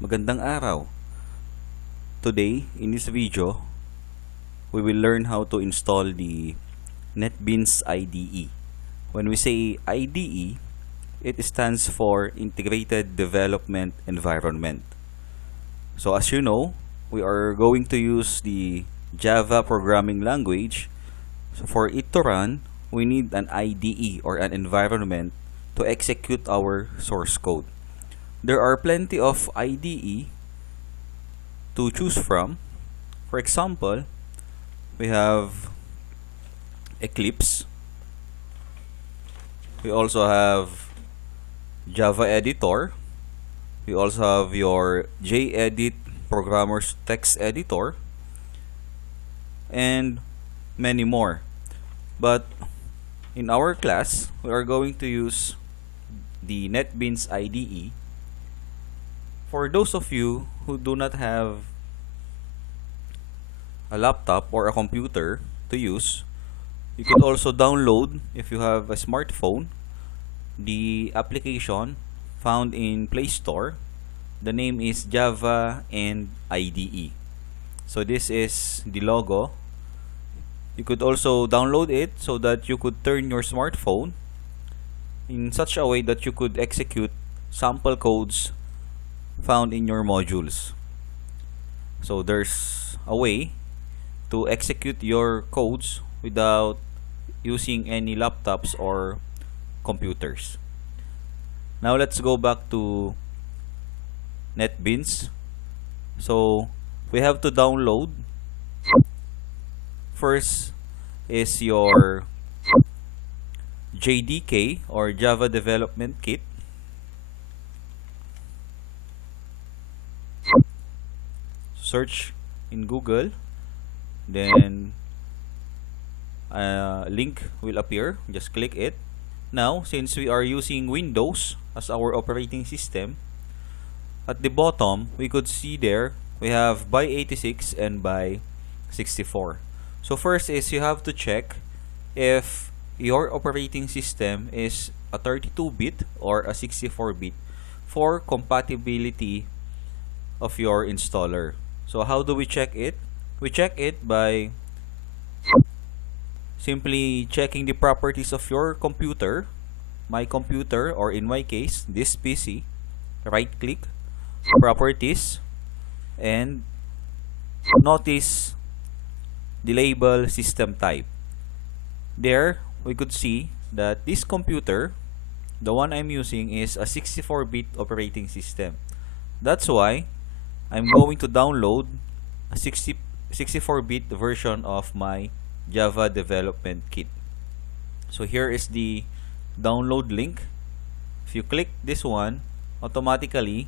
Magandang araw. Today, in this video, we will learn how to install the NetBeans IDE. When we say IDE, it stands for Integrated Development Environment. So as you know, we are going to use the Java programming language. So for it to run, we need an IDE or an environment to execute our source code. There are plenty of IDE to choose from. For example, we have Eclipse. We also have Java Editor. We also have your JEdit Programmer's Text Editor and many more. But in our class, we are going to use the NetBeans IDE. For those of you who do not have a laptop or a computer to use, you could also download, if you have a smartphone, the application found in Play Store. The name is Java and IDE. So this is the logo. You could also download it so that you could turn your smartphone in such a way that you could execute sample codes found in your modules. So there's a way to execute your codes without using any laptops or computers. Now let's go back to NetBeans. So we have to download. First is your JDK or Java Development Kit. Search in Google, then a link will appear. Just click it. Now, since we are using Windows as our operating system, at the bottom we could see there we have by 86 and by 64. So first is you have to check if your operating system is a 32-bit or a 64-bit for compatibility of your installer. So how do we check it? We check it by simply checking the properties of your computer, my computer, or in my case, this PC. Right click, properties, and notice the label system type. There, we could see that this computer, the one I'm using, is a 64-bit operating system. That's why I'm going to download a 64-bit version of my Java Development Kit. So here is the download link. If you click this one, automatically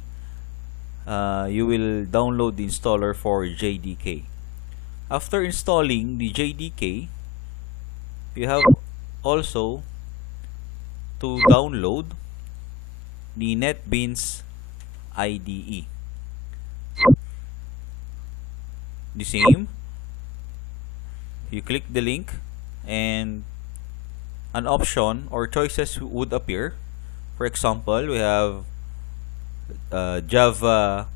you will download the installer for JDK. After installing the JDK, you have also to download the NetBeans IDE. The same, you click the link and an option or choices would appear. For example, we have Java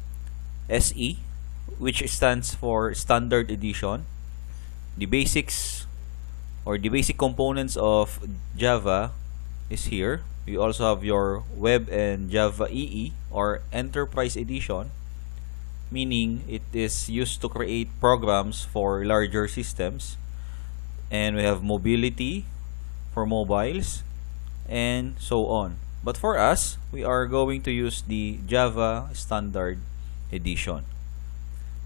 SE, which stands for Standard Edition. The basics or the basic components of Java is here. You also have your Web and Java EE or Enterprise Edition, meaning it is used to create programs for larger systems. And we have mobility for mobiles and so on. But for us, we are going to use the Java Standard Edition.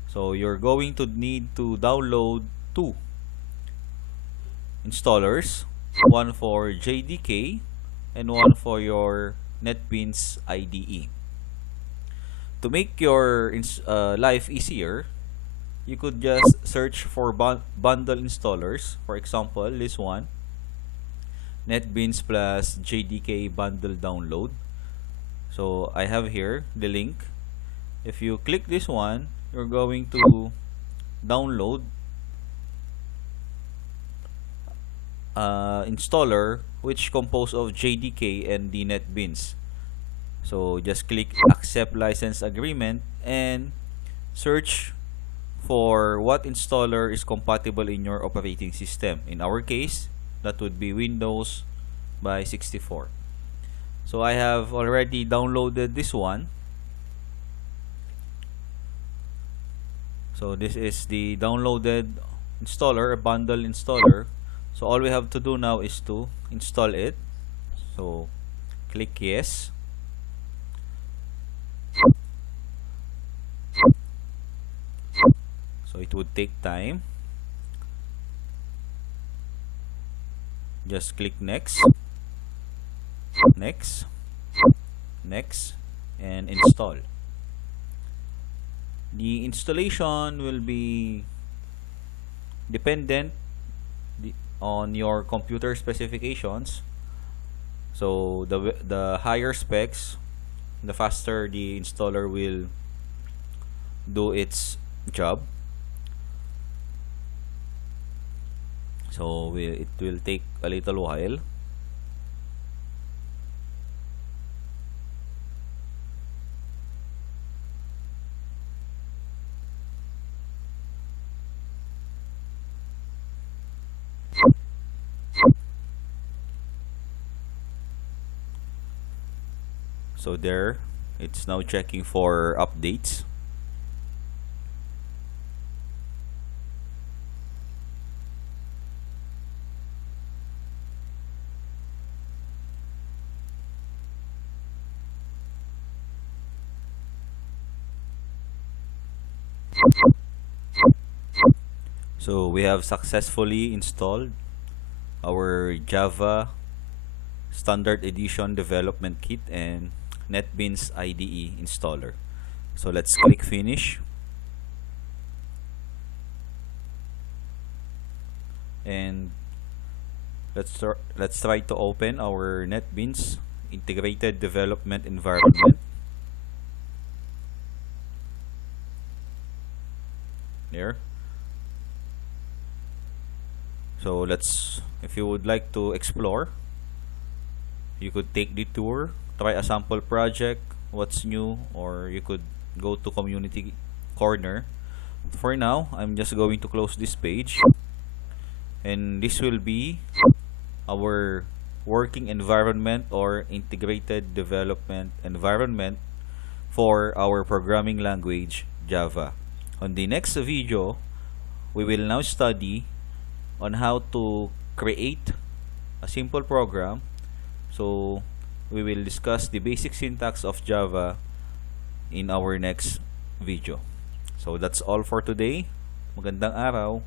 So you're going to need to download two installers, one for JDK and one for your NetBeans IDE. To make your life easier, you could just search for bundle installers. For example, this one, NetBeans plus JDK bundle download. So I have here the link. If you click this one, you're going to download installer which composed of JDK and the NetBeans. So just click accept license agreement and search for what installer is compatible in your operating system. In our case, that would be Windows by 64. So I have already downloaded this one. So this is the downloaded installer, a bundle installer. So all we have to do now is to install it. So click yes. So it would take time. Just click next, next, next, and install. The installation will be dependent on your computer specifications. So the higher specs, the faster the installer will do its job. So it will take a little while. So there, it's now checking for updates. So we have successfully installed our Java Standard Edition Development Kit and NetBeans IDE installer. So let's click finish. And let's try to open our NetBeans integrated development environment. There. So if you would like to explore, you could take the tour, try a sample project, what's new, or you could go to community corner. For now, I'm just going to close this page, and this will be our working environment or integrated development environment for our programming language Java. On the next video, we will now study on how to create a simple program. So we will discuss the basic syntax of Java in our next video. So that's all for today. Magandang araw.